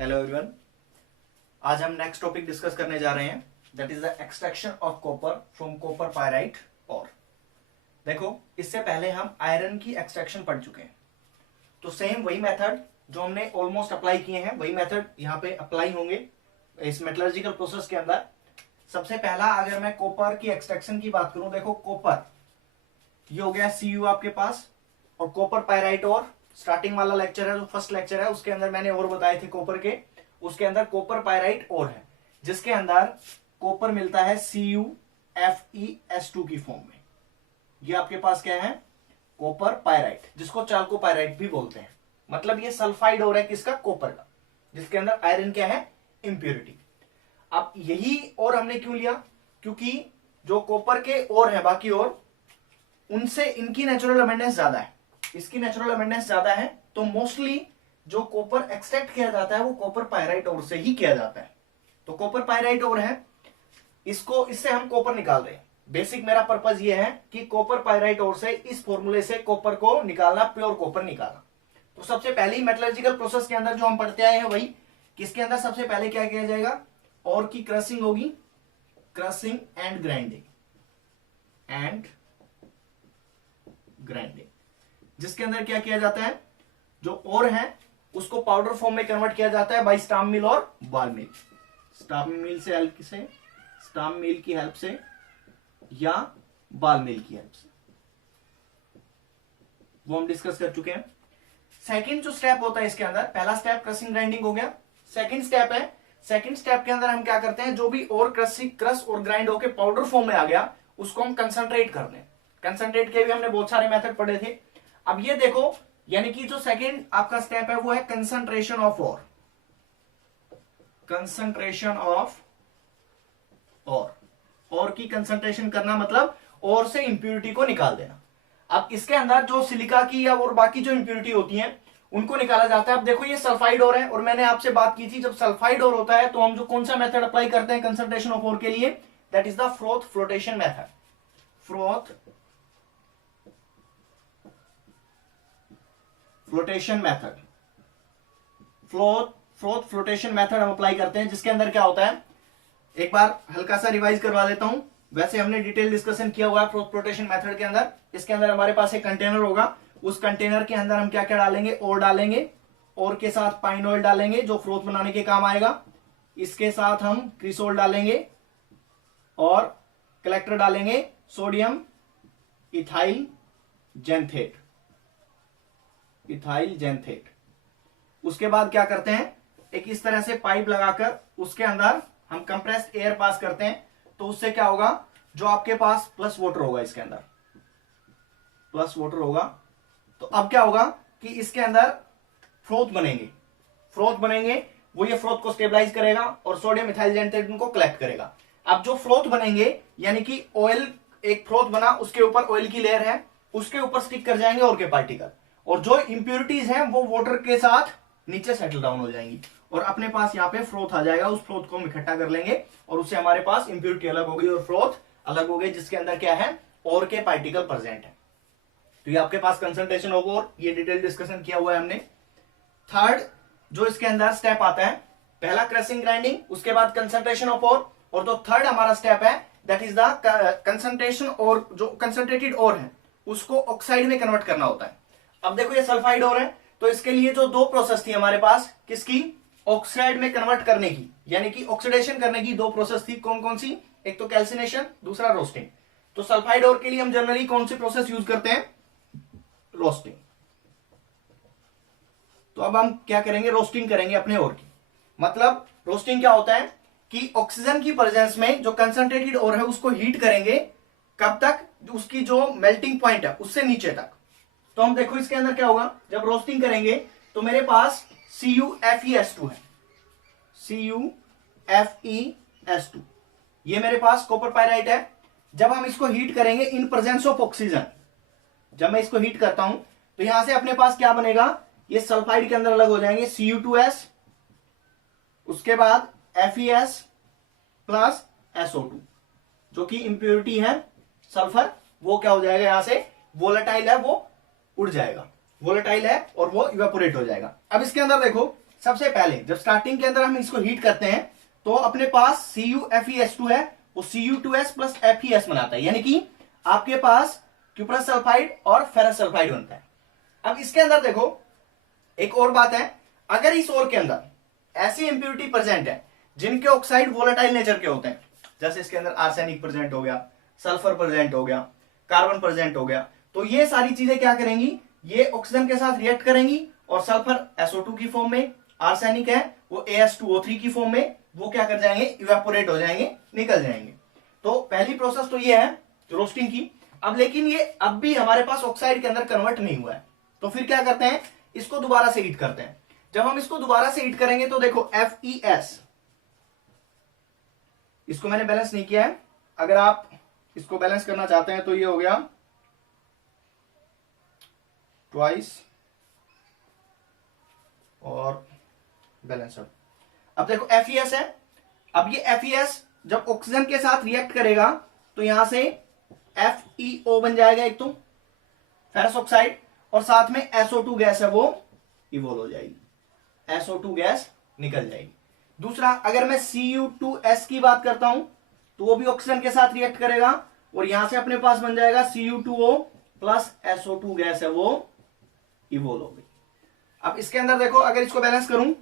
Hello everyone. आज हम next topic discuss करने जा रहे हैं, that is the extraction of copper from copper pyrite और। देखो, इससे पहले हम आयरन की एक्सट्रैक्शन पढ़ चुके हैं, तो सेम वही मेथड जो हमने ऑलमोस्ट अप्लाई किए हैं वही मेथड यहाँ पे अप्लाई होंगे इस मेटलर्जिकल प्रोसेस के अंदर। सबसे पहला, अगर मैं कॉपर की एक्सट्रैक्शन की बात करूं, देखो कॉपर ये हो गया Cu आपके पास, और कॉपर पायराइट और स्टार्टिंग वाला लेक्चर है जो फर्स्ट लेक्चर है उसके अंदर मैंने और बताए थे कॉपर के, उसके अंदर कॉपर पायराइट और है जिसके अंदर कॉपर मिलता है CuFeS2 की फॉर्म में। ये आपके पास क्या है, कॉपर पायराइट, जिसको चाल्को पायराइट भी बोलते हैं। मतलब ये सल्फाइड और है किसका, कॉपर का, जिसके अंदर आयरन क्या है, इंप्योरिटी। अब यही और हमने क्यों लिया, क्योंकि जो कॉपर के और है बाकी और, उनसे इनकी नेचुरल अबंडेंस ज्यादा है, इसकी नेचुरल अबंडेंस ज्यादा है, तो मोस्टली जो कॉपर एक्सट्रैक्ट किया जाता है वो कॉपर पायराइट और से ही किया जाता है। तो कॉपर पायराइट और है, इससे हम कॉपर निकाल रहे हैं। बेसिक मेरा पर्पज ये है कि कॉपर पायराइट और से, इस फॉर्मूले से कॉपर को निकालना, प्योर कॉपर निकालना। तो सबसे पहली मेटलर्जिकल प्रोसेस के अंदर जो हम पढ़ते आए हैं वही, किसके अंदर सबसे पहले क्या किया जाएगा, और की क्रशिंग होगी, क्रशिंग एंड ग्राइंडिंग जिसके अंदर क्या किया जाता है, जो और है उसको पाउडर फॉर्म में कन्वर्ट किया जाता है बाय स्टाम्प मिल और बाल मिल। स्टाम्प मिल की हेल्प से या बाल मिल की हेल्प से, वो हम डिस्कस कर चुके हैं। सेकंड जो स्टेप होता है इसके अंदर, पहला स्टेप क्रशिंग ग्राइंडिंग हो गया। सेकंड स्टेप है, सेकंड स्टेप के अंदर हम क्या करते हैं, जो भी और क्रश और ग्राइंड होके पाउडर फॉर्म में आ गया उसको हम कंसंट्रेट कर लें। कंसंट्रेट के भी हमने बहुत सारे मेथड पढ़े थे। अब ये देखो, यानी कि जो सेकंड आपका स्टेप है वो है कंसंट्रेशन ऑफ और, कंसंट्रेशन ऑफ और की कंसंट्रेशन करना, मतलब और से इंप्यूरिटी को निकाल देना। अब इसके अंदर जो सिलिका की या और बाकी जो इंप्यूरिटी होती है उनको निकाला जाता है। अब देखो ये सल्फाइड और है, और मैंने आपसे बात की थी जब सल्फाइड और होता है तो हम जो कौन सा मेथड अप्लाई करते हैं कंसंट्रेशन ऑफ और के लिए, that is the froth flotation method. Froth flotation method हम अप्लाई करते हैं, जिसके अंदर क्या होता है, एक बार हल्का सा रिवाइज करवा देता हूं। वैसे हमने डिटेल डिस्कशन किया हुआ है फ्रोथ फ्लोटेशन मेथड के अंदर। इसके अंदर हमारे पास एक कंटेनर होगा, उस कंटेनर के अंदर हम क्या क्या डालेंगे, और डालेंगे, और के साथ पाइन ऑयल डालेंगे जो फ्रोथ बनाने के काम आएगा। इसके साथ हम क्रिसोल डालेंगे और कलेक्टर डालेंगे सोडियम इथाइल जेंथेट। उसके बाद क्या करते हैं, एक इस तरह से पाइप लगाकर उसके अंदर हम कंप्रेस्ड एयर पास करते हैं, तो उससे क्या होगा, जो आपके पास प्लस वाटर होगा, इसके अंदर प्लस वाटर होगा। तो अब क्या होगा कि इसके अंदर फ्रोथ बनेंगे, वो ये फ्रोथ को स्टेबलाइज करेगा और सोडियम इथाइल जेंथेट उनको कलेक्ट करेगा। अब जो फ्रोथ बनेंगे, यानी कि ऑयल, एक फ्रोथ बना उसके ऊपर ऑयल की लेयर है, उसके ऊपर स्टिक कर जाएंगे और के पार्टिकल, और जो इंप्यूरिटीज हैं वो वाटर के साथ नीचे सेटल डाउन हो जाएंगी, और अपने पास यहाँ पे फ्रोथ आ जाएगा। उस फ्रोथ को हम इकट्ठा कर लेंगे और उससे हमारे पास इंप्यूरिटी अलग होगी और फ्रोथ अलग हो गई, जिसके अंदर क्या है, और के पार्टिकल प्रेजेंट है। तो ये आपके पास कंसंट्रेशन ऑफ और, ये डिटेल डिस्कशन किया हुआ है हमने। थर्ड जो इसके अंदर स्टेप आता है, पहला क्रशिंग ग्राइंडिंग, उसके बाद कंसंट्रेशन ऑफ और जो थर्ड हमारा स्टेप है दैट इज द कंसंट्रेशन, और जो कंसंट्रेटेड और है उसको ऑक्साइड में कन्वर्ट करना होता है। अब देखो ये सल्फाइड और है, तो इसके लिए जो दो प्रोसेस थी हमारे पास, किसकी, ऑक्साइड में कन्वर्ट करने की, यानी कि ऑक्सीडेशन करने की दो प्रोसेस थी। कौन कौन सी, एक तो कैल्सिनेशन, दूसरा रोस्टिंग। तो सल्फाइड और के लिए हम जनरली कौन सी प्रोसेस यूज करते हैं, रोस्टिंग। तो अब हम क्या करेंगे, रोस्टिंग करेंगे अपने और की। मतलब रोस्टिंग क्या होता है कि ऑक्सीजन की प्रेजेंस में जो कंसंट्रेटेड और है उसको हीट करेंगे, कब तक, उसकी जो मेल्टिंग पॉइंट है उससे नीचे तक। तो हम देखो इसके अंदर क्या होगा, जब रोस्टिंग करेंगे तो मेरे पास CuFeS2 है, CuFeS2, ये मेरे पास कॉपर पायराइट है। जब हम इसको हीट करेंगे इन प्रेजेंस ऑफ ऑक्सीजन, जब मैं इसको हीट करता हूं तो यहां से अपने पास क्या बनेगा, ये सल्फाइड के अंदर अलग हो जाएंगे, Cu2S, उसके बाद Fes प्लस SO2, जो कि इंप्योरिटी है सल्फर, वो क्या हो जाएगा, यहां से वोलेटाइल है, वो उड़ जाएगा, वोलेटाइल है और वो इवेपोरेट हो जाएगा। अब इसके अंदर देखो सबसे पहले जब स्टार्टिंग के अंदर हम इसको हीट करते हैं तो अपने पास CuFeS2 है, वो Cu2S प्लस FeS बनाता है, यानी कि आपके पास क्यूप्रस सल्फाइड और फेरस सल्फाइड बनता है। अब इसके अंदर देखो एक और बात है, अगर इस ओर के अंदर ऐसी इंप्योरिटी प्रेजेंट है जिनके ऑक्साइड वोलेटाइल नेचर के होते हैं, जैसे इसके अंदर आर्सेनिक प्रेजेंट हो गया, सल्फर प्रेजेंट हो गया, कार्बन प्रेजेंट हो गया, तो ये सारी चीजें क्या करेंगी, ये ऑक्सीजन के साथ रिएक्ट करेंगी और सल्फर SO2 की फॉर्म में, आर्सेनिक है वो AS2O3 की फॉर्म में, वो क्या कर जाएंगे, इवेपोरेट हो जाएंगे, निकल जाएंगे। तो पहली प्रोसेस तो ये है रोस्टिंग की। अब लेकिन ये अब भी हमारे पास ऑक्साइड के अंदर कन्वर्ट नहीं हुआ है, तो फिर क्या करते हैं, इसको दोबारा से हीट करते हैं। जब हम इसको दोबारा से हीट करेंगे तो देखो FeS, इसको मैंने बैलेंस नहीं किया है, अगर आप इसको बैलेंस करना चाहते हैं तो ये हो गया ट्वाइस और बैलेंसड। अब देखो FeS है, अब ये FeS जब ऑक्सीजन के साथ रिएक्ट करेगा तो यहां से FeO बन जाएगा एक तो फेरस ऑक्साइड, और साथ में SO2 गैस है वो इवोल्व हो जाएगी, SO2 गैस निकल जाएगी। दूसरा, अगर मैं Cu2S की बात करता हूं तो वो भी ऑक्सीजन के साथ रिएक्ट करेगा और यहां से अपने पास बन जाएगा Cu2O प्लस SO2 गैस है वो इवोल्व हो गई। अब इसके अंदर देखो अगर इसको बैलेंस करूं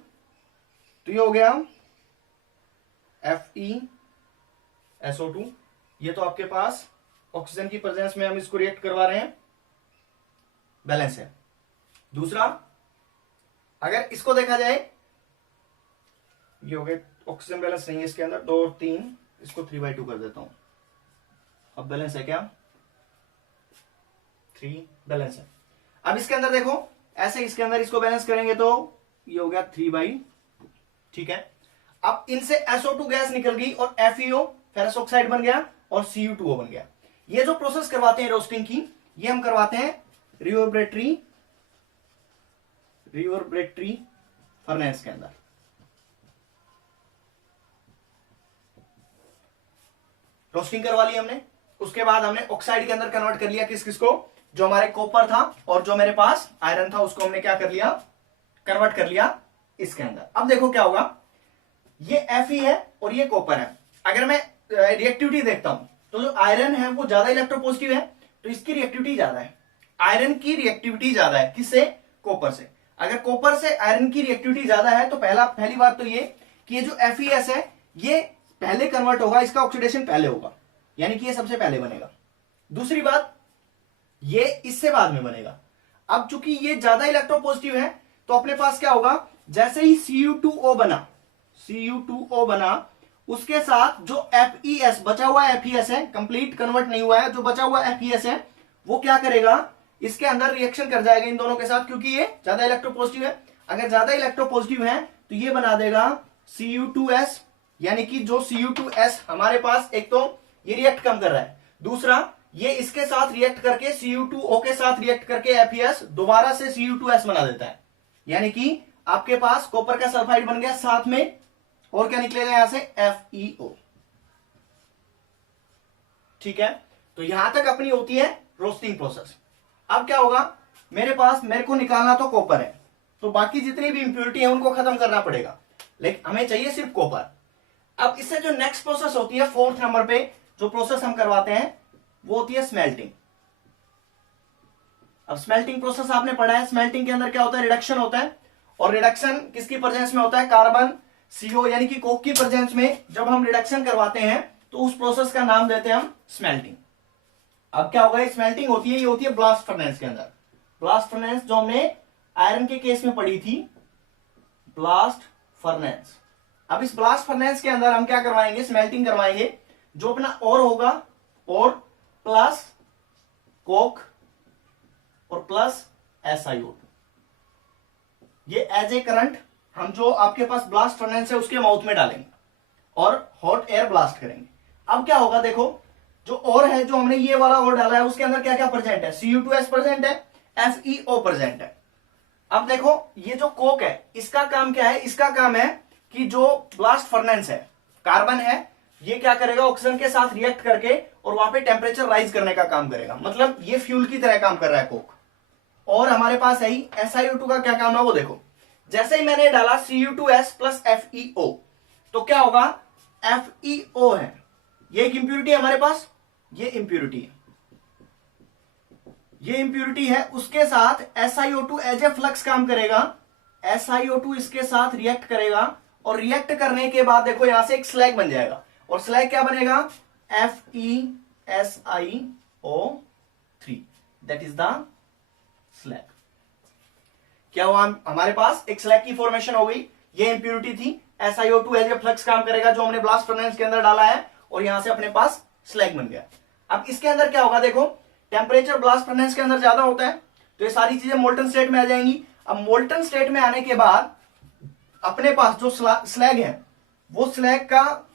तो ये हो गया FeSO2, ये तो आपके पास ऑक्सीजन की प्रेजेंस में हम इसको रिएक्ट करवा रहे हैं, बैलेंस है। दूसरा, अगर इसको देखा जाए, ये हो गया ऑक्सीजन बैलेंस नहीं है इसके अंदर, 2 और 3, इसको 3/2 कर देता हूं। अब बैलेंस है क्या, 3 बैलेंस है। अब इसके अंदर देखो ऐसे इसके अंदर इसको बैलेंस करेंगे तो ये हो गया 3/2, ठीक है। अब इनसे SO2 गैस निकल गई और FeO फेरस ऑक्साइड बन गया और Cu2O बन गया। ये जो प्रोसेस करवाते हैं रोस्टिंग की, ये हम करवाते हैं रिवर्बरेटरी फर्नेस के अंदर। रोस्टिंग करवा ली हमने, उसके बाद हमने ऑक्साइड के अंदर कन्वर्ट कर लिया किस किस को, जो हमारे कॉपर था और जो मेरे पास आयरन था उसको हमने क्या कर लिया, कन्वर्ट कर लिया इसके अंदर। अब देखो क्या होगा, ये Fe है और ये कॉपर है। अगर मैं रिएक्टिविटी देखता हूं तो जो आयरन है वो ज्यादा इलेक्ट्रोपॉजिटिव है, तो इसकी रिएक्टिविटी ज्यादा है, आयरन की रिएक्टिविटी ज्यादा है, किससे, कॉपर से। अगर कॉपर से आयरन की रिएक्टिविटी ज्यादा है तो पहली बात तो ये कि ये जो FeS है ये पहले कन्वर्ट होगा, इसका ऑक्सीडेशन पहले होगा, यानी कि ये सबसे पहले बनेगा। दूसरी बात, ये इससे बाद में बनेगा। अब चूंकि ये ज्यादा इलेक्ट्रोपॉजिटिव है तो अपने पास क्या होगा, जैसे ही Cu2O बना उसके साथ जो FeS बचा हुआ FeS है, कंप्लीट कन्वर्ट नहीं हुआ है, जो बचा हुआ FeS है वो क्या करेगा, इसके अंदर रिएक्शन कर जाएगा इन दोनों के साथ, क्योंकि ये ज्यादा इलेक्ट्रोपॉजिटिव है। अगर ज्यादा इलेक्ट्रोपॉजिटिव है तो ये बना देगा Cu2S, यानी कि जो Cu2S हमारे पास, एक तो ये रिएक्ट कम कर रहा है, दूसरा ये इसके साथ रिएक्ट करके Cu2O के साथ रिएक्ट करके FeS दोबारा से Cu2S बना देता है, यानी कि आपके पास कॉपर का सल्फाइड बन गया, साथ में और क्या निकलेगा यहां से, FeO, ठीक है। तो यहां तक अपनी होती है रोस्टिंग प्रोसेस। अब क्या होगा, मेरे को निकालना तो कॉपर है, तो बाकी जितनी भी इंप्योरिटी है उनको खत्म करना पड़ेगा, लेकिन हमें चाहिए सिर्फ कॉपर। अब इससे जो नेक्स्ट प्रोसेस होती है 4th नंबर पे जो प्रोसेस हम करवाते हैं वो होती है स्मेल्टिंग। अब स्मेल्टिंग प्रोसेस आपने पढ़ा है, स्मेल्टिंग के अंदर क्या होता है, रिडक्शन होता है, और रिडक्शन किसकी प्रेजेंस में होता है, कार्बन CO यानी कि कोक की प्रेजेंस में जब हम रिडक्शन करवाते हैं तो उस प्रोसेस का नाम देते हैं हम स्मेल्टिंग। अब क्या होगा, स्मेल्टिंग होती है, ये होती है ब्लास्ट फर्नेस के अंदर। ब्लास्ट फर्नेस जो हमने आयरन के केस में पढ़ी थी, ब्लास्ट फर्नेस। अब इस ब्लास्ट फर्नेस के अंदर हम क्या करवाएंगे, स्मेल्टिंग करवाएंगे। जो अपना और होगा, और प्लस कोक और प्लस SiO2, ये एज ए करंट हम जो आपके पास ब्लास्ट फर्नेस है उसके माउथ में डालेंगे और हॉट एयर ब्लास्ट करेंगे। अब क्या होगा, देखो जो और है, जो हमने ये वाला और डाला है उसके अंदर क्या क्या प्रेजेंट है, Cu2S प्रेजेंट है, FeO प्रेजेंट है। अब देखो ये जो कोक है इसका काम क्या है, इसका काम है कि जो ब्लास्ट फर्नेस है, कार्बन है, ये क्या करेगा, ऑक्सीजन के साथ रिएक्ट करके और वहां पे टेम्परेचर राइज करने का काम करेगा, मतलब ये फ्यूल की तरह काम कर रहा है कोक। और हमारे पास है ही SiO2 का क्या काम है वो देखो, जैसे ही मैंने डाला Cu2s प्लस FeO, तो क्या होगा, FeO है, ये एक इंप्यूरिटी है हमारे पास, ये इंप्यूरिटी है, ये इंप्यूरिटी है, उसके साथ SiO2 एज ए फ्लक्स काम करेगा, SiO2 इसके साथ रिएक्ट करेगा, और रिएक्ट करने के बाद देखो यहां से एक स्लैग बन जाएगा, और स्लैग क्या बनेगा, FeSiO3, that is the slag. क्या हुआ, हमारे पास एक स्लैग की फॉर्मेशन हो गई, ये इंप्यूरिटी थी, SiO2 एज ए फ्लक्स काम करेगा जो हमने ब्लास्ट फर्नेस के अंदर डाला है, और यहां से अपने पास स्लैग बन गया। अब इसके अंदर क्या होगा, देखो टेम्परेचर ब्लास्ट फर्नेस के अंदर ज्यादा होता है, तो ये सारी चीजें मोल्टन स्टेट में आ जाएंगी। अब मोल्टन स्टेट में आने के बाद अपने पास जो स्लैग है, वो स्लैग का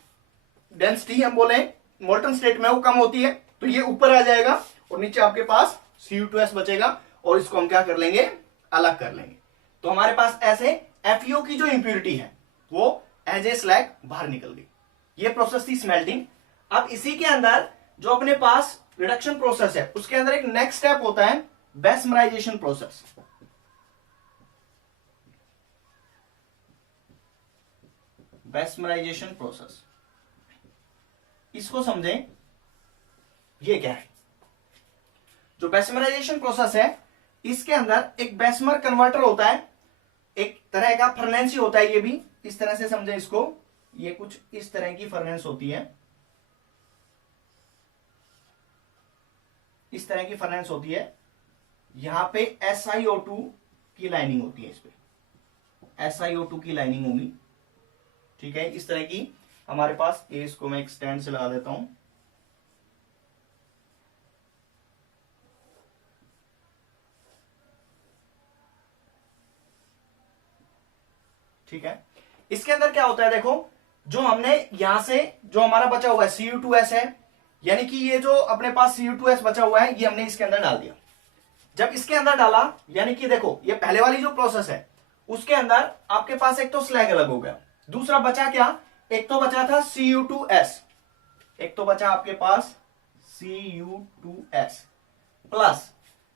डेंसिटी हम बोले मोल्टन स्टेट में वो कम होती है, तो ये ऊपर आ जाएगा, और नीचे आपके पास Cu2s बचेगा, और इसको हम क्या कर लेंगे, अलग कर लेंगे। तो हमारे पास ऐसे FeO की जो इंप्यूरिटी है वो एज ए स्लैग बाहर निकल गई। ये प्रोसेस थी स्मेल्टिंग। अब इसी के अंदर जो अपने पास रिडक्शन प्रोसेस है, उसके अंदर एक नेक्स्ट स्टेप होता है बेस्मराइजेशन प्रोसेस। बेस्मराइजेशन प्रोसेस, इसको समझें, ये क्या है। जो बेस्मराइजेशन प्रोसेस है, इसके अंदर एक बेस्मर कन्वर्टर होता है, एक तरह का फर्नेंस ही होता है, ये भी इस तरह से समझे इसको, ये कुछ इस तरह की फर्नेंस होती है, इस तरह की फर्नेंस होती है, यहां पे SiO2 की लाइनिंग होती है, इस पे SiO2 की लाइनिंग होगी, ठीक है, इस तरह की हमारे पास। इसको मैं एक स्टैंड से लगा देता हूं, ठीक है। इसके अंदर क्या होता है, देखो जो हमने यहां से जो हमारा बचा हुआ है Cu2s है, यानी कि ये जो अपने पास Cu2s बचा हुआ है, ये हमने इसके अंदर डाल दिया। जब इसके अंदर डाला, यानी कि देखो ये पहले वाली जो प्रोसेस है, उसके अंदर आपके पास एक तो स्लैग अलग हो गया, दूसरा बचा क्या, एक तो बचा था Cu2s, एक तो बचा आपके पास Cu2s प्लस,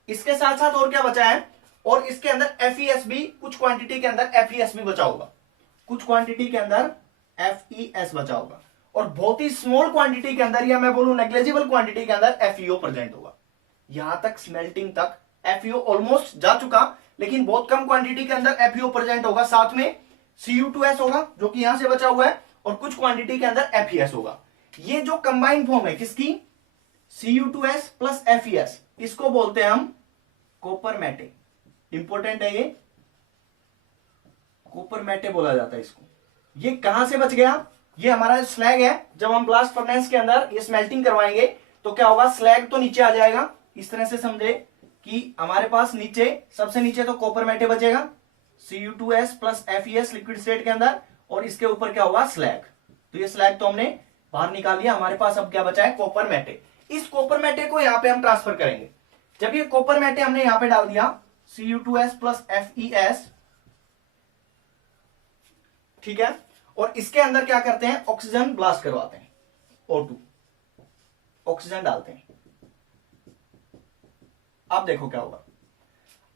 इसके साथ साथ और क्या बचा है, और इसके अंदर FeS भी, कुछ क्वांटिटी के अंदर FeS भी बचा होगा, कुछ क्वांटिटी के अंदर FeS बचा होगा, और बहुत ही स्मॉल क्वांटिटी के अंदर, या मैं बोलूं नेग्लिजिबल क्वांटिटी के अंदर FeO प्रेजेंट होगा। यहां तक स्मेल्टिंग तक FeO ऑलमोस्ट जा चुका, लेकिन बहुत कम क्वांटिटी के अंदर FeO प्रेजेंट होगा, साथ में Cu2s होगा जो कि यहां से बचा हुआ है, और कुछ क्वांटिटी के अंदर FeS होगा। ये जो कंबाइंड फॉर्म है किसकी, Cu2s प्लस FeS, इसको बोलते हैं हम कॉपर मैटे। इंपॉर्टेंट है ये, कॉपर मैटे बोला जाता है इसको। ये कहां से बच गया, ये हमारा स्लैग है, जब हम ब्लास्ट फर्नेस के अंदर ये स्मेल्टिंग करवाएंगे तो क्या होगा, स्लैग तो नीचे आ जाएगा, इस तरह से समझे कि हमारे पास नीचे, सबसे नीचे तो कॉपर मैटे बचेगा, Cu2s plus FeS liquid state के अंदर, और इसके ऊपर क्या होगा, स्लैग। तो ये स्लैग तो हमने बाहर निकाल लिया, हमारे पास अब क्या बचा है, कॉपर मैटे। इस कॉपर मैटे को यहां पे हम ट्रांसफर करेंगे। जब ये कॉपर मैटे हमने यहां पे डाल दिया, Cu2s प्लस FeS, ठीक है, और इसके अंदर क्या करते हैं, ऑक्सीजन ब्लास्ट करवाते हैं, O2 ऑक्सीजन डालते हैं। अब देखो क्या होगा,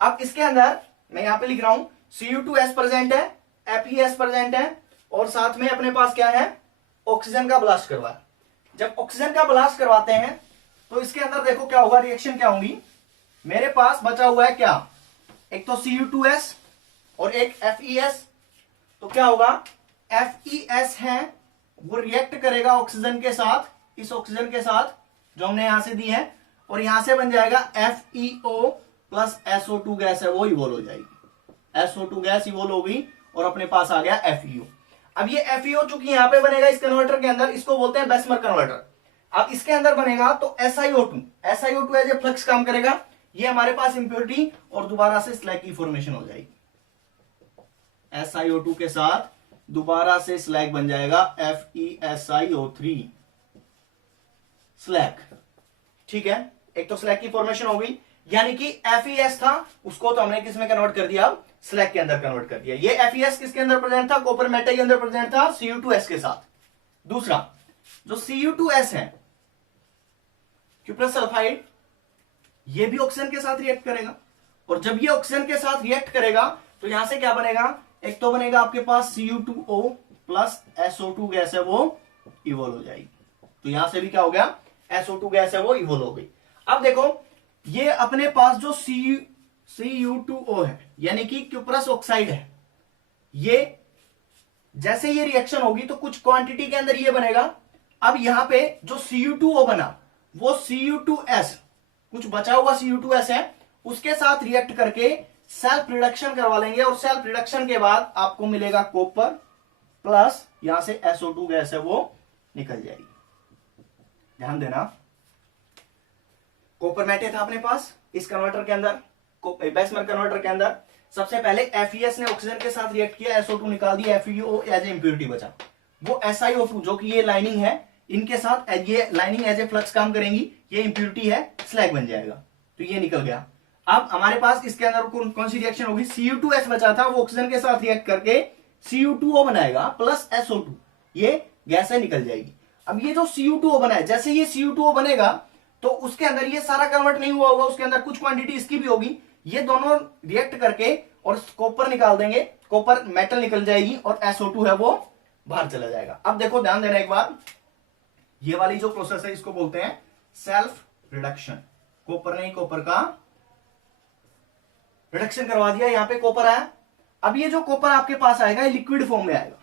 अब इसके अंदर मैं यहां पे लिख रहा हूं Cu2s प्रेजेंट है, FeS प्रेजेंट है, और साथ में अपने पास क्या है, ऑक्सीजन का ब्लास्ट करवा। जब ऑक्सीजन का ब्लास्ट करवाते हैं तो इसके अंदर देखो क्या होगा, रिएक्शन क्या होंगी, मेरे पास बचा हुआ है क्या, एक तो Cu2s और एक FeS, तो क्या होगा, FeS है वो रिएक्ट करेगा ऑक्सीजन के साथ, इस ऑक्सीजन के साथ जो हमने यहां से दी है, और यहां से बन जाएगा FeO प्लस SO2 गैस है वो इवोल्व हो जाएगी, SO2 गैस इवोल्व होगी, और अपने पास आ गया FeO। अब ये FeO चूंकि यहां पे बनेगा इस कन्वर्टर के अंदर, इसको बोलते हैं बेस्मर कन्वर्टर। अब इसके अंदर बनेगा तो SiO2 एज ए फ्लक्स काम करेगा, ये हमारे पास इंप्योरिटी, और दोबारा से स्लैग की फॉर्मेशन हो जाएगी, SiO2 के साथ दोबारा से स्लैग बन जाएगा FeSiO3 स्लैग, ठीक है। एक तो स्लैग की फॉर्मेशन हो गई, यानी कि FeS था उसको तो हमने किस में कन्वर्ट कर दिया, स्लैग के अंदर कन्वर्ट कर दिया। ये FeS किसके अंदर प्रेजेंट था, कॉपर मेटल के अंदर प्रेजेंट था, Cu2s के साथ। दूसरा जो Cu2s है, क्यूप्रस सल्फाइड, ये भी ऑक्सीजन के साथ रिएक्ट करेगा, और जब ये ऑक्सीजन के साथ रिएक्ट करेगा तो यहां से क्या बनेगा, एक तो बनेगा आपके पास Cu2O प्लस SO2 गैस है वो इवोल्व हो जाएगी। तो यहां से भी क्या हो गया, SO2 गैस है वो इवोल्व हो गई। अब देखो ये अपने पास जो Cu2O है यानी कि क्यूप्रस ऑक्साइड है, ये जैसे ये रिएक्शन होगी तो कुछ क्वांटिटी के अंदर ये बनेगा। अब यहां पे जो Cu2O बना वो Cu2S, कुछ बचा हुआ Cu2S है, उसके साथ रिएक्ट करके सेल्फ रिडक्शन करवा लेंगे और सेल्फ रिडक्शन के बाद आपको मिलेगा कॉपर प्लस यहां से SO2 गैस है वो निकल जाएगी। ध्यान देना, कॉपर मेटे था अपने पास इस कन्वर्टर के अंदर, बेसमर कन्वर्टर के अंदर। सबसे पहले FeS ने ऑक्सीजन के साथ रिएक्ट किया, SO2 निकाल दिया, FeO एज ए इंप्योरिटी बचा। वो SiO2 जो कि ये लाइनिंग है, इनके साथ ये लाइनिंग एज ए फ्लक्स काम करेंगी, ये इंप्योरिटी है, स्लैग बन जाएगा, तो ये निकल गया। अब हमारे पास इसके अंदर कौन सी रिएक्शन होगी, Cu2S बचा था, वो ऑक्सीजन के साथ रिएक्ट करके Cu2O बनाएगा प्लस SO2, ये गैस है निकल जाएगी। अब ये जो Cu2O बना है, जैसे ये Cu2O बनेगा तो उसके अंदर ये सारा कन्वर्ट नहीं हुआ होगा, उसके अंदर कुछ क्वांटिटी इसकी भी होगी, ये दोनों रिएक्ट करके और कॉपर निकाल देंगे, कॉपर मेटल निकल जाएगी और SO2 है वो बाहर चला जाएगा। अब देखो ध्यान देना एक बार, ये वाली जो प्रोसेस है इसको बोलते हैं सेल्फ रिडक्शन। कॉपर नहीं, कॉपर का रिडक्शन करवा दिया, यहां पे कॉपर आया। अब ये जो कॉपर आपके पास आएगा ये लिक्विड फॉर्म में आएगा,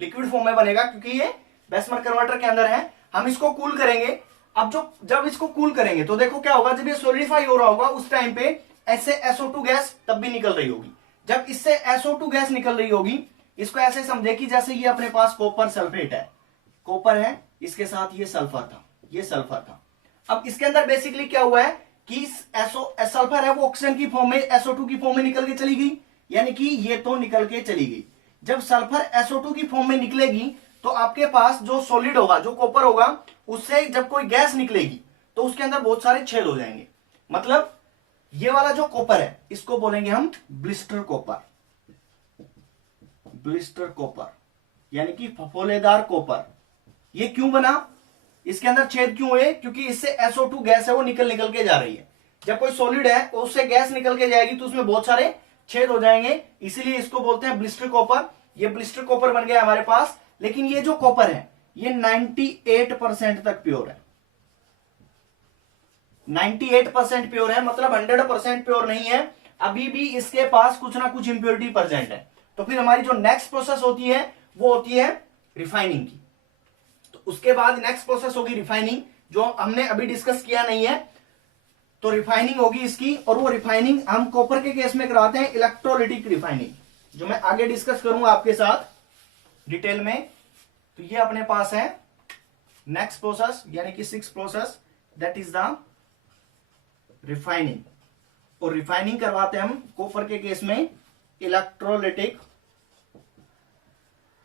लिक्विड फॉर्म में बनेगा क्योंकि ये बेसमर कन्वर्टर के अंदर है। हम इसको कूल करेंगे। अब जब इसको कूल करेंगे तो देखो क्या होगा, जब ये सोलिडिफाई हो रहा होगा उस टाइम पे ऐसे SO2 गैस तब भी निकल रही होगी। जब इससे SO2 गैस निकल रही होगी, इसको ऐसे समझे कि जैसे ये अपने पास कॉपर सल्फेट है, कॉपर है, इसके साथ ये सल्फर था, ये सल्फर था। अब इसके अंदर बेसिकली क्या हुआ है कि सल्फर है वो ऑक्सीजन की फॉर्म में SO2 की फॉर्म में निकल के चली गई, यानी कि ये तो निकल के चली गई। जब सल्फर SO2 की फॉर्म में निकलेगी तो आपके पास जो सॉलिड होगा, जो कॉपर होगा, उससे जब कोई गैस निकलेगी तो उसके अंदर बहुत सारे छेद हो जाएंगे। मतलब ये वाला जो कॉपर है इसको बोलेंगे हम ब्लिस्टर कॉपर, ब्लिस्टर कॉपर यानी कि फफोलेदार कॉपर। ये क्यों बना, इसके अंदर छेद क्यों हुए, क्योंकि इससे SO2 गैस है वो निकल के जा रही है। जब कोई सॉलिड है और उससे गैस निकल के जाएगी तो उसमें बहुत सारे छेद हो जाएंगे, इसीलिए इसको बोलते हैं ब्लिस्टर कॉपर। ये ब्लिस्टर कॉपर बन गया हमारे पास। लेकिन ये जो कॉपर है ये 98% तक प्योर है, 98% प्योर है, मतलब 100% प्योर नहीं है, अभी भी इसके पास कुछ ना कुछ इंप्योरिटी प्रेजेंट है। तो फिर हमारी जो नेक्स्ट प्रोसेस होती है वो होती है रिफाइनिंग की। तो उसके बाद नेक्स्ट प्रोसेस होगी रिफाइनिंग, जो हमने अभी डिस्कस किया नहीं है। तो रिफाइनिंग होगी इसकी, और वो रिफाइनिंग हम कॉपर के केस में कराते हैं इलेक्ट्रोलिटिक रिफाइनिंग, जो मैं आगे डिस्कस करूंगा आपके साथ डिटेल में। तो ये अपने पास है नेक्स्ट प्रोसेस यानी कि 6th process, that is the refining. और रिफाइनिंग करवाते हैं हम कॉपर के केस में इलेक्ट्रोलिटिक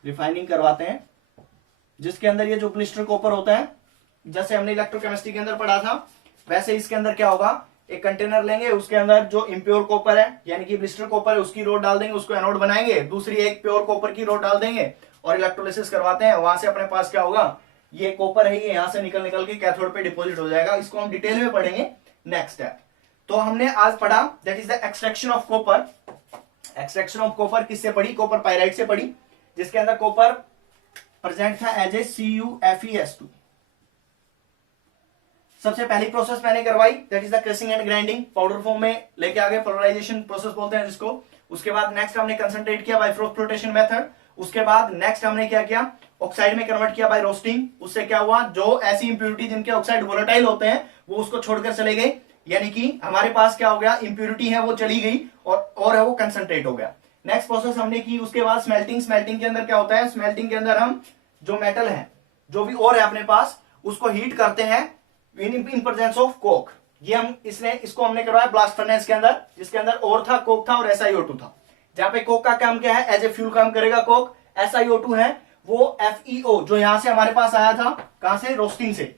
रिफाइनिंग करवाते हैं, जिसके अंदर ये जो ब्लिस्टर कॉपर होता है, जैसे हमने इलेक्ट्रोकेमिस्ट्री के अंदर पढ़ा था, वैसे इसके अंदर क्या होगा, एक कंटेनर लेंगे, उसके अंदर जो इम्प्योर कॉपर है यानी कि ब्लिस्टर कॉपर है उसकी रोड डाल देंगे, उसको एनोड बनाएंगे, दूसरी एक प्योर कॉपर की रोड डाल देंगे और इलेक्ट्रोलिसिस करवाते हैं। वहां से अपने पास क्या होगा, ये कॉपर है ये यहां से निकल के कैथोड पे डिपॉजिट हो जाएगा। इसको हम डिटेल में पढ़ेंगे नेक्स्ट स्टेप। तो हमने आज पढ़ा that is the extraction of copper. Extraction of copper किससे पढ़ी, कॉपर पाइराइट से पढ़ी, जिसके अंदर कॉपर प्रेजेंट था एज ए CuFeS2। सबसे पहली प्रोसेस मैंने करवाई that is the crushing and grinding, powder form में लेके आगे, पोलराइजेशन प्रोसेस बोलते हैं जिसको। उसके बाद नेक्स्ट हमने कंसंट्रेट किया बाय फ्लोटेशन मेथड। उसके बाद नेक्स्ट हमने क्या किया, ऑक्साइड में कन्वर्ट किया बाय रोस्टिंग। उससे क्या हुआ, जो ऐसी इंप्यूरिटी जिनके ऑक्साइड वोलेटाइल होते हैं वो उसको छोड़कर चले गए, यानी कि हमारे पास क्या हो गया, इंप्यूरिटी है वो चली गई और है वो कंसंट्रेट हो गया। नेक्स्ट प्रोसेस हमने की। उसके बाद स्मेल्टिंग। स्मेल्टिंग के अंदर क्या होता है, स्मेल्टिंग के अंदर हम जो मेटल है, जो भी और है अपने पास, उसको हीट करते हैं इन प्रेजेंस ऑफ कोक। ये हम इसको हमने करवाया ब्लास्ट फर्नेस के अंदर, जिसके अंदर और था, कोक था और SiO2 था। जहां पे कोक का काम क्या है, एज ए फ्यूल काम करेगा कोक। SiO2 है वो FeO, जो यहां से हमारे पास आया था, कहां से, रोस्टिंग से,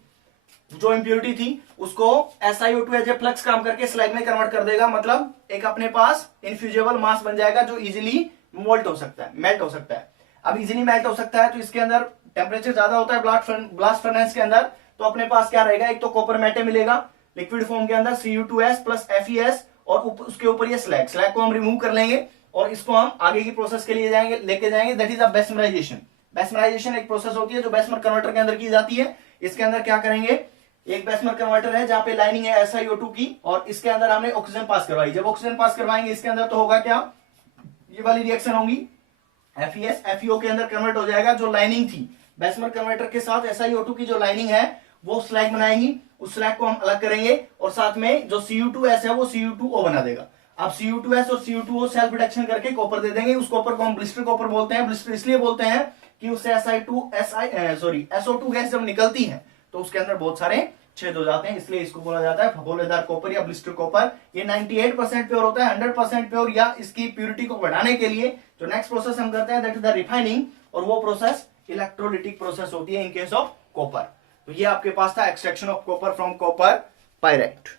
जो इंप्योरिटी थी उसको SiO2 एज ए फ्लक्स काम करके स्लैग में कन्वर्ट कर देगा। मतलब एक अपने पास इनफ्यूजेबल मास बन जाएगा जो इजीली मोल्ट हो सकता है, मेल्ट हो सकता है। अब इजीली मेल्ट हो सकता है तो इसके अंदर टेम्परेचर ज्यादा होता है ब्लास्ट फर्नेस के अंदर। तो अपने पास क्या रहेगा, एक तो कॉपर मेटे मिलेगा लिक्विड फॉर्म के अंदर, Cu2S प्लस FeS, और उसके ऊपर ये स्लैग को हम रिमूव कर लेंगे। और इसको हम आगे की प्रोसेस के लिए जाएंगे लेके जाएंगे, दैट इज अ बेस्मराइजेशन। बेस्मराइजेशन एक प्रोसेस होती है जो बेसमर कन्वर्टर के अंदर की जाती है। इसके अंदर क्या करेंगे, एक बेसमर कन्वर्टर है जहां पे लाइनिंग है SiO2 की, और इसके अंदर हमने ऑक्सीजन पास करवाई। जब ऑक्सीजन पास करवाएंगे इसके अंदर तो होगा क्या, ये वाली रिएक्शन होगी, FeS FeO के अंदर कन्वर्ट हो जाएगा। जो लाइनिंग थी बेसमर कन्वर्टर के साथ SiO2 की जो लाइनिंग है वो स्लैग बनाएंगी, उस स्लैग को हम अलग करेंगे, और साथ में जो Cu2S है वो Cu2O बना देगा। अब Cu2S और Cu2O सेल्फ रिडक्शन करके कॉपर दे देंगे। उस कॉपर को हम ब्लिस्टर कॉपर बोलते हैं। ब्लिस्टर इसलिए बोलते हैं कि उससे SO2 गैस जब निकलती है तो उसके अंदर बहुत सारे छेद हो जाते हैं, इसलिए इसको बोला जाता है फफोलेदार कॉपर या ब्लिस्टर कॉपर। ये 98% प्योर होता है, 100% प्योर, या इसकी प्योरिटी को बढ़ाने के लिए जो नेक्स्ट प्रोसेस हम करते हैं दैट इज द रिफाइनिंग, और वो प्रोसेस इलेक्ट्रोलिटिक प्रोसेस होती है इन केस ऑफ कॉपर। तो ये आपके पास था extraction of copper from copper pyrite.